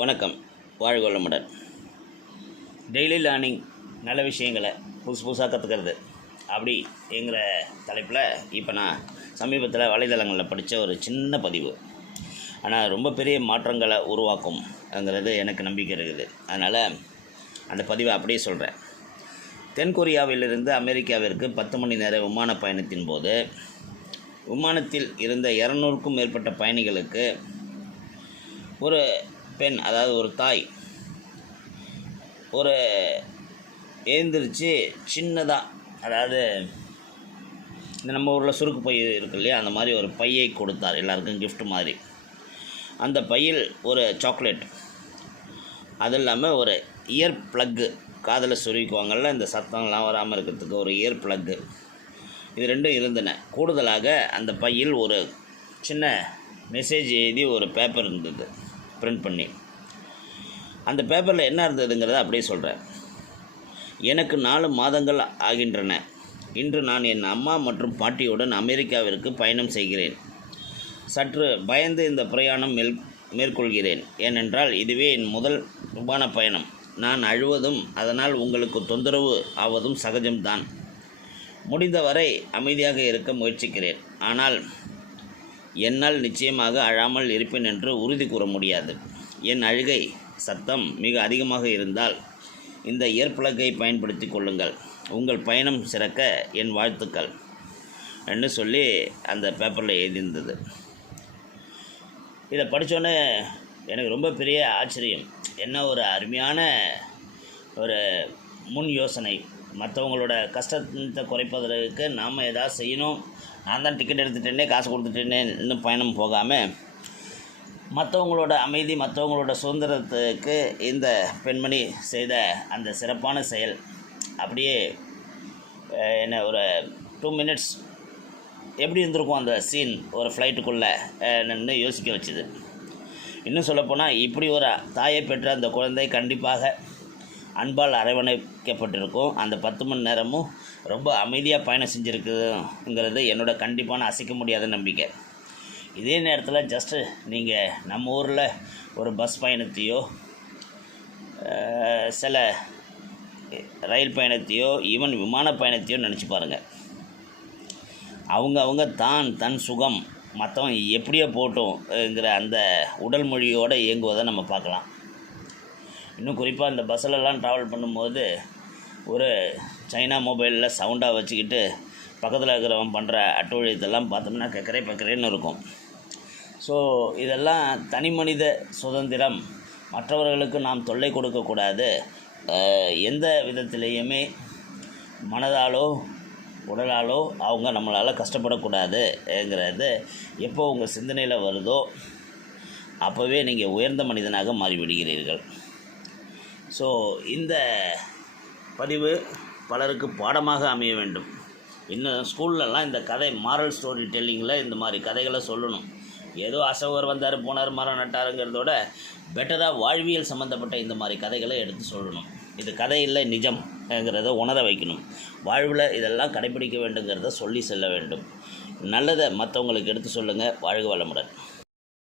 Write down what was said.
வணக்கம். வாழ்வளமுடன் daily learning நல்ல விஷயங்களை புதுசு புதுசாக கற்றுக்கிறது அப்படி என்கிற தலைப்பில் இப்போ நான் சமீபத்தில் வலைதளங்களில் படித்த ஒரு சின்ன பதிவு. ஆனால் ரொம்ப பெரிய மாற்றங்களை உருவாக்கும்ங்கிறது எனக்கு நம்பிக்கை இருக்குது. அதனால் அந்த பதிவை அப்படியே சொல்கிறேன் தென்கொரியாவிலிருந்து அமெரிக்காவிற்கு பத்து மணி நேர விமான பயணத்தின் போது விமானத்தில் இருந்த இரநூறுக்கும் மேற்பட்ட பயணிகளுக்கு ஒரு பெண் அதாவது ஒரு தாய். ஒரு எழுந்திரிச்சு சின்னதாக அதாவது இந்த நம்ம ஊரில் சுருக்கு பை இருக்கு இல்லையா? அந்த மாதிரி ஒரு பையை கொடுத்தார். எல்லாருக்கும் கிஃப்ட் மாதிரி. அந்த பையில் ஒரு சாக்லேட் அது இல்லாமல் ஒரு இயர் ப்ளக்கு காதில் சுருவிக்குவாங்கள்ல இந்த சத்தம்லாம் வராமல் இருக்கிறதுக்கு ஒரு இயர் ப்ளக்கு இது ரெண்டும் இருந்தன. கூடுதலாக அந்த பையில் ஒரு சின்ன மெசேஜ் எழுதி ஒரு பேப்பர் இருந்தது. பிரிண்ட் பண்ணி. அந்த பேப்பரில் என்ன இருந்ததுங்கிறத அப்படியே சொல்கிறேன் எனக்கு நாலு மாதங்கள் ஆகின்றன. இன்று நான் என் அம்மா மற்றும் பாட்டியுடன் அமெரிக்காவிற்கு பயணம் செய்கிறேன். சற்று பயந்து இந்த பிரயாணம் மேல் மேற்கொள்கிறேன். ஏனென்றால் இதுவே என் முதல் விமான பயணம். நான் அழுவதும் அதனால் உங்களுக்கு தொந்தரவு ஆவதும் சகஜம்தான். முடிந்தவரை அமைதியாக இருக்க முயற்சிக்கிறேன். ஆனால் என்னால் நிச்சயமாக அழாமல் இருப்பேன் என்று உறுதி கூற முடியாது. என் அழுகை சத்தம் மிக அதிகமாக இருந்தால் இந்த ஏற்பலகை பயன்படுத்தி கொள்ளுங்கள். உங்கள் பயணம் சிறக்க என் வாழ்த்துக்கள். என்று சொல்லி அந்த பேப்பரில் எழுதியிருந்தது. இதை படித்தோன்னே எனக்கு ரொம்ப பெரிய ஆச்சரியம். என்ன ஒரு அருமையான ஒரு முன் யோசனை. மற்றவங்களோட கஷ்டத்தை குறைப்பதற்கு நாம் ஏதாவது செய்யணும். நான் தான் டிக்கெட் எடுத்துட்டேனே காசு கொடுத்துட்டேனே இன்னும் பயணம் போகாமல் மற்றவங்களோட அமைதி மற்றவங்களோட சுதந்திரத்துக்கு இந்த பெண்மணி செய்த அந்த சிறப்பான செயல். அப்படியே என்ன ஒரு டூ மினிட்ஸ் எப்படி இருந்திருக்கும் அந்த சீன் ஒரு ஃப்ளைட்டுக்குள்ளே நின்று யோசிக்க வச்சுது. இன்னும் சொல்லப்போனால் இப்படி ஒரு தாயை பெற்ற அந்த குழந்தை கண்டிப்பாக அன்பால் அரவணைக்கப்பட்டிருக்கும். அந்த பத்து மணி நேரமும் ரொம்ப அமைதியாக பயணம் செஞ்சுருக்குங்கிறது என்னோட கண்டிப்பான அசைக்க முடியாத நம்பிக்கை. இதே நேரத்தில் ஜஸ்ட்டு நீங்கள் நம்ம ஊரில் ஒரு பஸ் பயணத்தையோ சில ரயில் பயணத்தையோ ஈவன் விமான பயணத்தையோ நினச்சி பாருங்கள் அவங்க அவங்க தான் தன் சுகம் மற்றவன் எப்படியோ போட்டோங்கிற அந்த உடல் மொழியோடு இயங்குவதை நம்ம பார்க்கலாம். இன்னும் குறிப்பாக இந்த பஸ்ஸிலலாம் ட்ராவல் பண்ணும்போது ஒரு சைனா மொபைலில் சவுண்டாக வச்சுக்கிட்டு பக்கத்தில் இருக்கிறவன் பண்ணுற அட்டூழியத்தெல்லாம் பார்த்தோம்னா கக்கரே பக்கரேன்னு இருக்கும். ஸோ இதெல்லாம் தனி மனித சுதந்திரம். மற்றவர்களுக்கு நாம் தொல்லை கொடுக்கக்கூடாது எந்த விதத்திலையுமே மனதாலோ உடலாலோ அவங்க நம்மளால் கஷ்டப்படக்கூடாதுங்கிறது எப்போ உங்கள் சிந்தனையில் வருதோ அப்போவே நீங்கள் உயர்ந்த மனிதனாக மாறிவிடுகிறீர்கள். ஸோ இந்த பதிவு பலருக்கு பாடமாக அமைய வேண்டும். இன்னும் ஸ்கூல்லலாம் இந்த கதை மாரல் ஸ்டோரி டெல்லிங்கில் இந்த மாதிரி கதைகளை சொல்லணும். ஏதோ அசோகர் வந்தார் போனார் மரம் நட்டாருங்கிறதோட பெட்டராக வாழ்வியல் சம்மந்தப்பட்ட இந்த மாதிரி கதைகளை எடுத்து சொல்லணும். இது கதை இல்லை நிஜம்ங்கிறத உணர வைக்கணும். வாழ்வில் இதெல்லாம் கடைபிடிக்க வேண்டுங்கிறத சொல்லி செல்ல வேண்டும். நல்லதை மற்றவங்களுக்கு எடுத்து சொல்லுங்கள் வாழ்க வளமுடன்.